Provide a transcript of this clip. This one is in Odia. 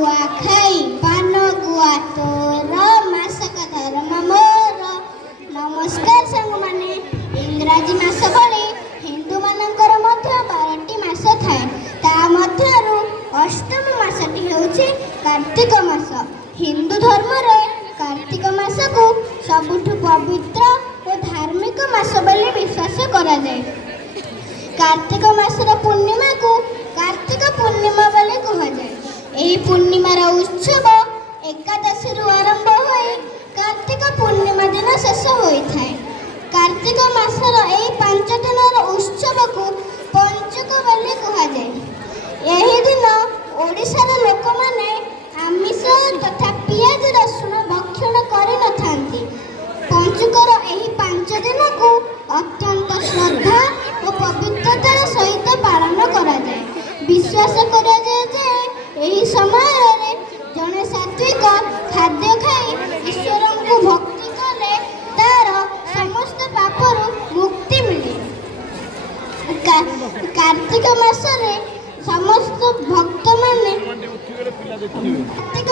ଗୁଆ ଖାଇ ପାନ ଗୁଆ ତୋର ମାସକ ଧର୍ମ ମୋର। ନମସ୍କାର ସାଙ୍ଗମାନେ। ଇଂରାଜୀ ମାସ ଭଳି ହିନ୍ଦୁମାନଙ୍କର ମଧ୍ୟ 12ଟି ମାସ ଥାଏ। ତା ମଧ୍ୟରୁ ଅଷ୍ଟମ ମାସଟି ହେଉଛି କାର୍ତ୍ତିକ ମାସ। ହିନ୍ଦୁ ଧର୍ମରେ କାର୍ତ୍ତିକ ମାସକୁ ସବୁଠୁ ପବିତ୍ର ଓ ଧାର୍ମିକ ମାସ ବୋଲି ବିଶ୍ୱାସ କରାଯାଏ। କାର୍ତ୍ତିକ ମାସର ପୂର୍ଣ୍ଣିମାକୁ କାର୍ତ୍ତିକ ପୂର୍ଣ୍ଣିମା ବୋଲି କୁହାଯାଏ। ଏହି ପୂର୍ଣ୍ଣିମାର ଉତ୍ସବ ଏକାଦଶୀରୁ ଆରମ୍ଭ ହୋଇ କାର୍ତ୍ତିକ ପୂର୍ଣ୍ଣିମା ଦିନ ଶେଷ ହୋଇଥାଏ। କାର୍ତ୍ତିକ ମାସର ଏହି 5 ଦିନର ଉତ୍ସବକୁ ପଞ୍ଚୁକ ବୋଲି କୁହାଯାଏ। ଏହି ଦିନ ଓଡ଼ିଶାର ଲୋକମାନେ ଆମିଷ ତଥା ପିଆଜ ରସୁଣ ଭକ୍ଷଣ କରିନଥାନ୍ତି। ପଞ୍ଚୁକର ଏହି 5 ଦିନକୁ ଅତ୍ୟନ୍ତ ଶ୍ରଦ୍ଧା ଓ ପବିତ୍ରତାର ସହିତ ପାଳନ କରାଯାଏ। ବିଶ୍ୱାସ କରାଯାଏ ଯେ ଏହି ସମୟରେ ଜଣେ ସାତ୍ୱିକ ଖାଦ୍ୟ ଖାଇ ଈଶ୍ୱରଙ୍କୁ ଭକ୍ତି କଲେ ତାର ସମସ୍ତ ପାପରୁ ମୁକ୍ତି ମିଳେ। କାର୍ତ୍ତିକ ମାସରେ ସମସ୍ତ ଭକ୍ତମାନେ କାର୍ତ୍ତିକ